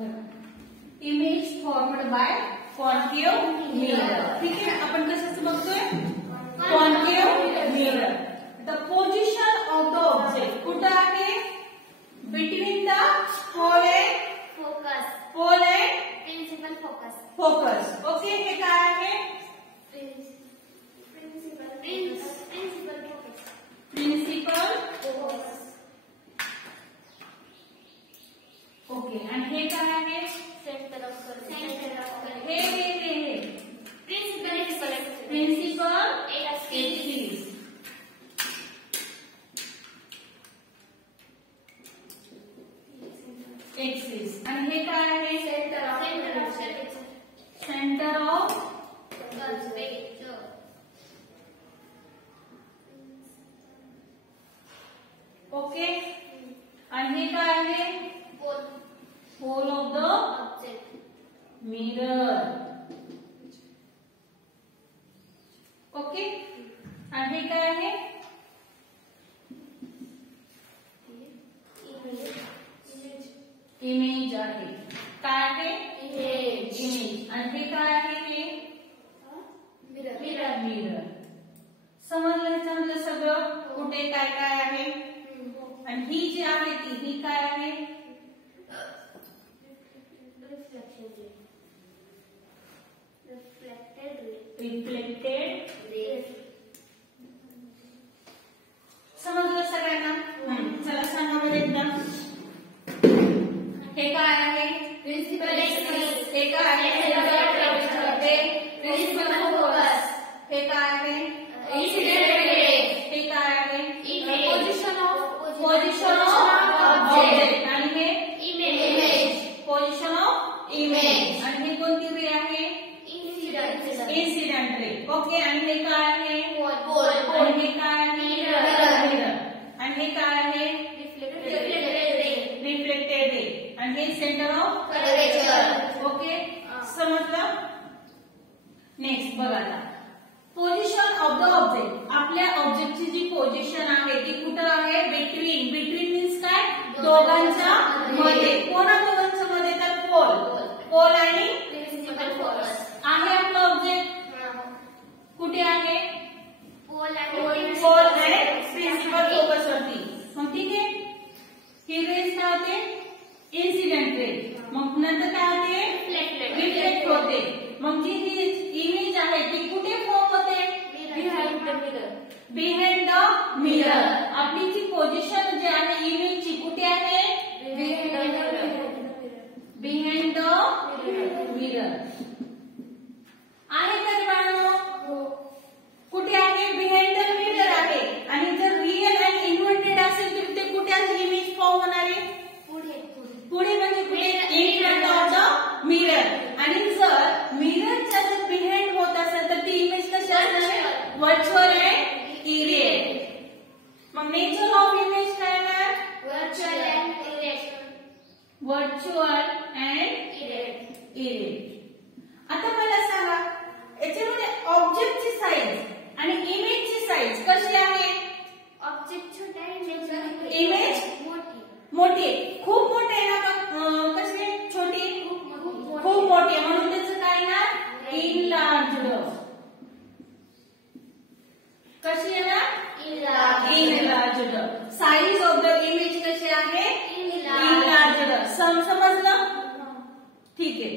Image formed by concave mirror. ठीक आहे, आपण कशाचं बघतोय? Concave mirror. The position of the object कुठं आहे? Between the pole and principal focus. Okay, हे काय आहे? Principal focus. ओके, आणि हे काय आहे? सेंटर ऑफ हे प्रिन्सिपल एक्सिस. एक्सिस. आणि हे काय आहे? सेंटर ऑफ ओके, आणि हे काय आहे? Hole of the mirror. Okay, आणि हे काय आहे? इमेज आहे. काय आहे? इमेज. आणि हे काय आहे? मिरर. समजलं ह्याच्यामधलं सगळं? कुठे काय काय आहे? आणि ही जी आहे ही काय आहे? Reflected ray. समजलं सगळ्यांना? चला सांगा बरं एकदा. हे काय आहे? Principal axis. हे काय आहे? Principal focus. हे काय आहे? Incident ray. हे काय आहे? Position of object. आणि हे इमेज. Position of image. आणि हे कोणती रे आहे? Incident ray. ओके, आणि हे काय आहे? आणि हे काय आहे? मिरर. आणि हे काय आहे? रिफ्लेक्टेड रे. आणि हे सेंटर ऑफ कर्वेचर. ओके, समजलं? नेक्स्ट बघा आता. Position of the object. आपल्या ऑब्जेक्टची जी पोझिशन आहे ती कुठं आहे? बिटवीन. बिटवीन मीन्स काय? दोघांच्या मध्ये. कोणा दोघांच्या मध्ये? तर पोल आणि प्रिन्सिपल फोकस. आहे आपलं ऑब्जेक्ट. कुठे आहे? पोल अँड प्रिन्सिपल फोकस वरती. मग ठीक आहे, ही रेस काय होते? Incident ray. मग नंतर काय होते? रिफ्लेक्ट होते. मग जी ही इमेज आहे ती कुठे फॉर्म होते? Behind the mirror. आपली जी पोझिशन जी आहे इमेजची कुठे आहे? Behind the mirror. आहे तर बाळांनो? कुठे आहे? बिहाइंड द मिरर आहे. आणि जर रिअल आणि इन्व्हर्टेड असेल तर ते कुठे आहे इमेज फॉर्म होणार आहे? पुढे म्हणजे कुठे? In front of the mirror. आणि जर मिररच्या जर बिहाइंड होत असेल तर ती इमेज कशी असणार आहे? Virtual and erect. मग नेचर ऑफ इमेज काय आहे? Virtual and erect. आता मला सांगा, याच्यामध्ये ऑब्जेक्टची साईज आणि इमेजची साईज कशी आहे? ऑब्जेक्ट छोटा आहे, इमेज मोठी आहे. खूप मोठी आहे ना? कशी आहे? छोटी. खूप मोठी आहे म्हणून त्याचं काय ना? इनलार्ज्ड. कशी आहे ना? Enlarged. Size of the image कशी आहे? इनलार्ज्ड. समजलं? ठीक आहे.